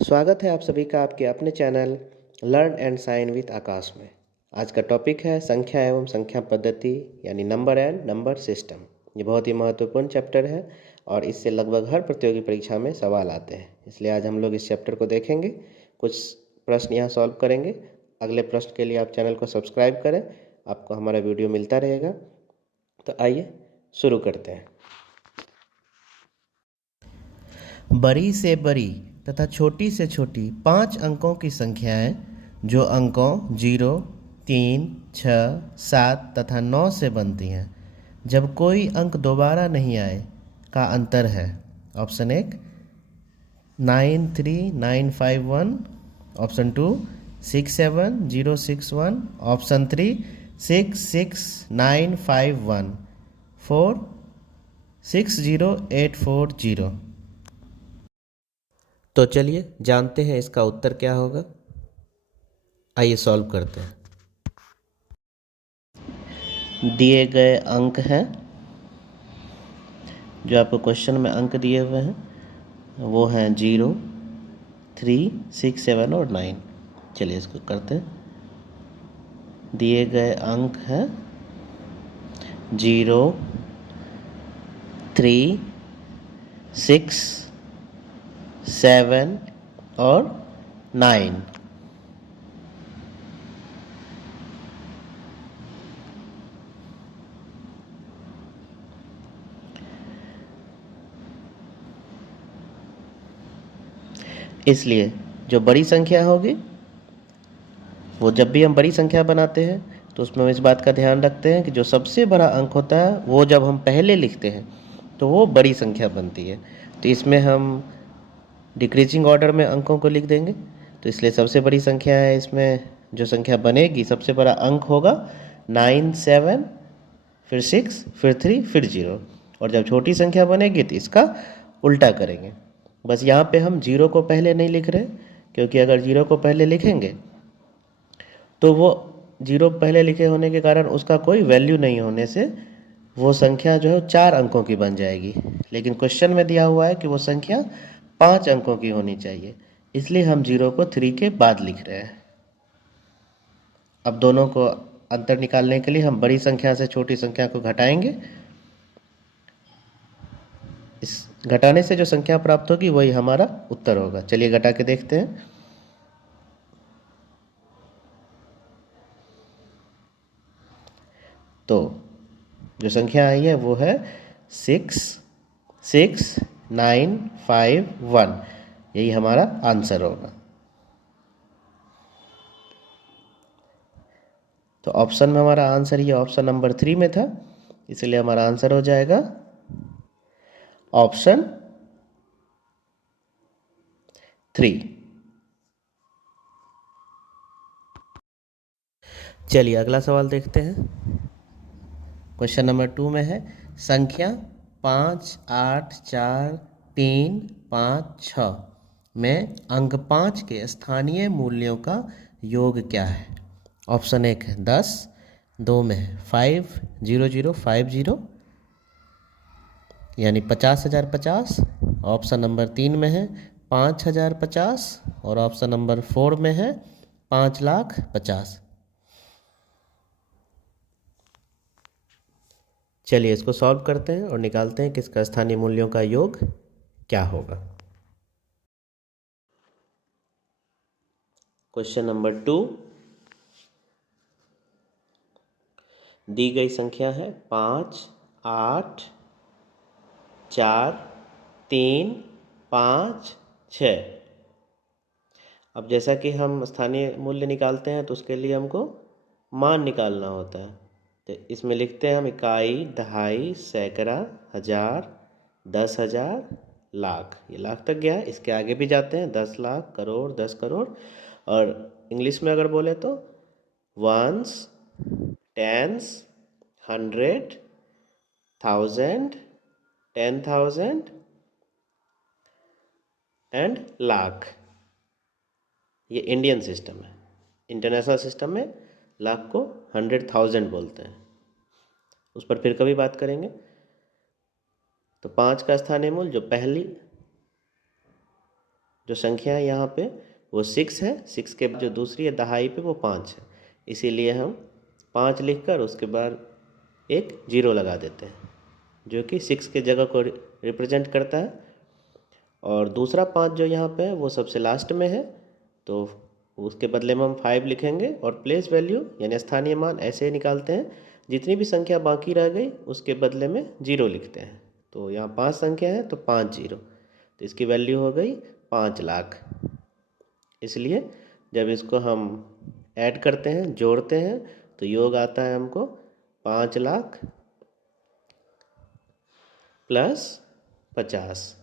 स्वागत है आप सभी का आपके अपने channel learn and sign with Aakash में। आज का टॉपिक है संख्या एवं संख्या पद्धति यानी नंबर एंड नंबर सिस्टम। ये बहुत ही महत्वपूर्ण चैप्टर है और इससे लगभग हर प्रतियोगी परीक्षा में सवाल आते हैं, इसलिए आज हम लोग इस चैप्टर को देखेंगे। कुछ प्रश्न यहाँ सॉल्व करेंगे। अगले प्रश्न के लिए आप चैनल को सब्सक्राइब करें, आपको हमारा वीडियो मिलता रहेगा। तो आइए शुरू करते हैं। बड़ी से बड़ी तथा छोटी से छोटी 5 अंकों की संख्याएं जो अंकों 0, 3, 6, 7 तथा 9 से बनती हैं जब कोई अंक दोबारा नहीं आए का अंतर है। Option 1 93951, option 2 67061, option 3 66951, 4 60840। तो चलिए जानते हैं इसका उत्तर क्या होगा। आइए सॉल्व करते हैं। दिए गए अंक हैं, जो आपको क्वेश्चन में अंक दिए हुए हैं वो हैं 0, 3, 6, 7 और 9। चलिए इसको करते हैं। दिए गए अंक हैं 0, 3, 6, 7 और 9। इसलिए जो बड़ी संख्या होगी वो, जब भी हम बड़ी संख्या बनाते हैं तो उसमें हम इस बात का ध्यान रखते हैं कि जो सबसे बड़ा अंक होता है वो जब हम पहले लिखते हैं तो वो बड़ी संख्या बनती है। तो इसमें हम डिक्रीजिंग ऑर्डर में अंकों को लिख देंगे। तो इसलिए सबसे बड़ी संख्या है, इसमें जो संख्या बनेगी सबसे बड़ा अंक होगा 9, 7, फिर 6, फिर 3, फिर 0। और जब छोटी संख्या बनेगी तो इसका उल्टा करेंगे। बस यहाँ पे हम 0 को पहले नहीं लिख रहे, क्योंकि अगर 0 को पहले लिखेंगे तो वो 0 पहले लिखे होने के कारण उसका कोई वैल्यू नहीं होने से वो संख्या जो है 4 अंकों की बन जाएगी। लेकिन क्वेश्चन में दिया हुआ है कि वो संख्या 5 अंकों की होनी चाहिए, इसलिए हम 0 को 3 के बाद लिख रहे हैं। अब दोनों को अंतर निकालने के लिए हम बड़ी संख्या से छोटी संख्या को घटाएंगे। इस घटाने से जो संख्या प्राप्त होगी वही हमारा उत्तर होगा। चलिए घटा के देखते हैं। तो जो संख्या आई है वो है 66951। यही हमारा आंसर होगा। तो ऑप्शन में हमारा आंसर ये ऑप्शन नंबर 3 में था, इसलिए हमारा आंसर हो जाएगा ऑप्शन 3। चलिए अगला सवाल देखते हैं। क्वेश्चन नंबर 2 में है संख्या 5, 8, 4, 3, 5, 6 में अंक 5 के स्थानीय मूल्यों का योग क्या है। ऑप्शन 1 है 10, 2 में है 50050 यानी 50,050, ऑप्शन नंबर 3 में है 5,050 और ऑप्शन नंबर 4 में है 5,50,000। चलिए इसको सॉल्व करते हैं और निकालते हैं कि इसका स्थानीय मूल्यों का योग क्या होगा। क्वेश्चन नंबर 2, दी गई संख्या है 5, 8, 4, 3, 5, 6। अब जैसा कि हम स्थानीय मूल्य निकालते हैं तो उसके लिए हमको मान निकालना होता है। तो इसमें लिखते हैं हम इकाई, दहाई, सैकड़ा, हजार, 10,000, लाख। ये लाख तक गया है, इसके आगे भी जाते हैं 10 लाख, करोड़, 10 करोड़। और इंग्लिश में अगर बोले तो वंस, टेंस, 100, 1000, 10,000 एंड लाख। ये इंडियन सिस्टम है। इंटरनेशनल सिस्टम में लाख को 100,000 बोलते हैं। उस पर फिर कभी बात करेंगे। तो 5 का स्थानीय मूल्य जो जो संख्या है यहाँ पे वो 6 है, 6 के जो दूसरी है दहाई पे वो 5 है, इसीलिए हम 5 लिखकर उसके बाद एक 0 लगा देते हैं जो कि 6 के जगह को रिप्रेजेंट करता है। और दूसरा 5 जो यहाँ पे है वो सबसे लास्ट में है, तो उसके बदले में हम 5 लिखेंगे और प्लेस वैल्यू यानी स्थानीय मान ऐसे ही निकालते हैं, जितनी भी संख्या बाकी रह गई उसके बदले में 0 लिखते हैं। तो यहाँ 5 संख्या है तो 5 0, तो इसकी वैल्यू हो गई 5 लाख। इसलिए जब इसको हम ऐड करते हैं, जोड़ते हैं, तो योग आता है हमको 5 लाख प्लस 50,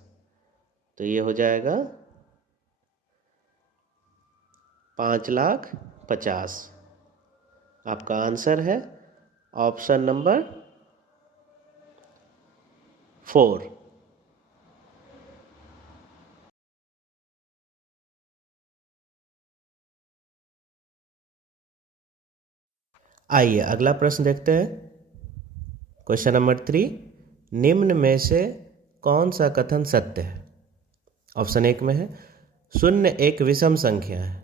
तो ये हो जाएगा 5,50,000। आपका आंसर है ऑप्शन नंबर 4। आइए अगला प्रश्न देखते हैं। क्वेश्चन नंबर 3, निम्न में से कौन सा कथन सत्य है? ऑप्शन 1 में है 0 एक विषम संख्या है,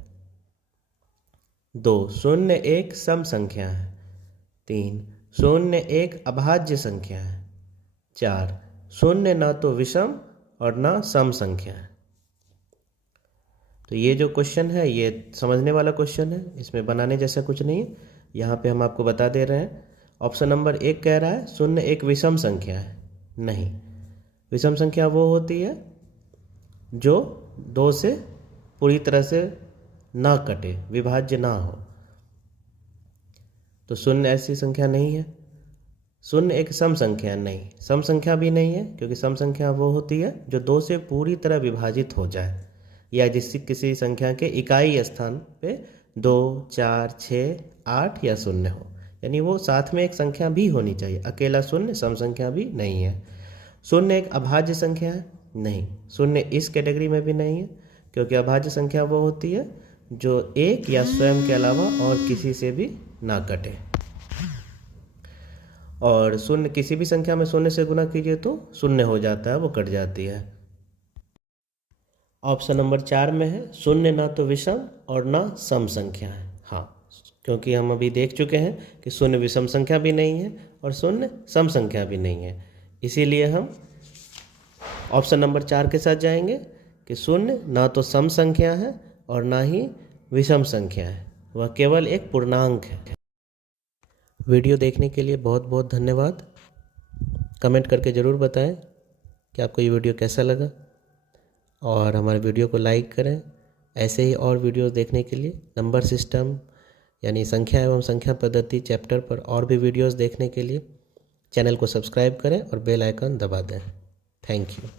2 0 एक सम संख्या है, 3 0 एक अभाज्य संख्या है, 4 0 ना तो विषम और ना सम संख्या है। तो ये जो क्वेश्चन है ये समझने वाला क्वेश्चन है, इसमें बनाने जैसा कुछ नहीं है। यहाँ पे हम आपको बता दे रहे हैं। ऑप्शन नंबर 1 कह रहा है 0 एक विषम संख्या है। नहीं, विषम संख्या वो होती है जो 2 से पूरी तरह से ना कटे, विभाज्य ना हो। तो 0 ऐसी संख्या नहीं है। 0 एक सम संख्या नहीं, सम संख्या भी नहीं है, क्योंकि सम संख्या वो होती है जो 2 से पूरी तरह विभाजित हो जाए, या जिससे किसी संख्या के इकाई स्थान पे 2 4 6 8 या 0 हो, यानी वो साथ में एक संख्या भी होनी चाहिए। अकेला 0 सम संख्या भी नहीं है। 0 एक अभाज्य संख्या है। नहीं, 0 इस कैटेगरी में भी नहीं है, क्योंकि अभाज्य संख्या वो होती है जो 1 या स्वयं के अलावा और किसी से भी ना कटे। और 0 किसी भी संख्या में 0 से गुना कीजिए तो 0 हो जाता है, वो कट जाती है। ऑप्शन नंबर 4 में है 0 ना तो विषम और ना सम संख्या है। हाँ, क्योंकि हम अभी देख चुके हैं कि 0 विषम संख्या भी नहीं है और 0 सम संख्या भी नहीं है, इसीलिए हम ऑप्शन नंबर 4 के साथ जाएंगे कि 0 ना तो सम संख्या है और ना ही विषम संख्या है, वह केवल एक पूर्णांक है। वीडियो देखने के लिए बहुत बहुत धन्यवाद। कमेंट करके ज़रूर बताएं कि आपको ये वीडियो कैसा लगा, और हमारे वीडियो को लाइक करें। ऐसे ही और वीडियोस देखने के लिए नंबर सिस्टम यानी संख्या एवं संख्या पद्धति चैप्टर पर और भी वीडियोस देखने के लिए चैनल को सब्सक्राइब करें और बेल आइकन दबा दें। Thank you.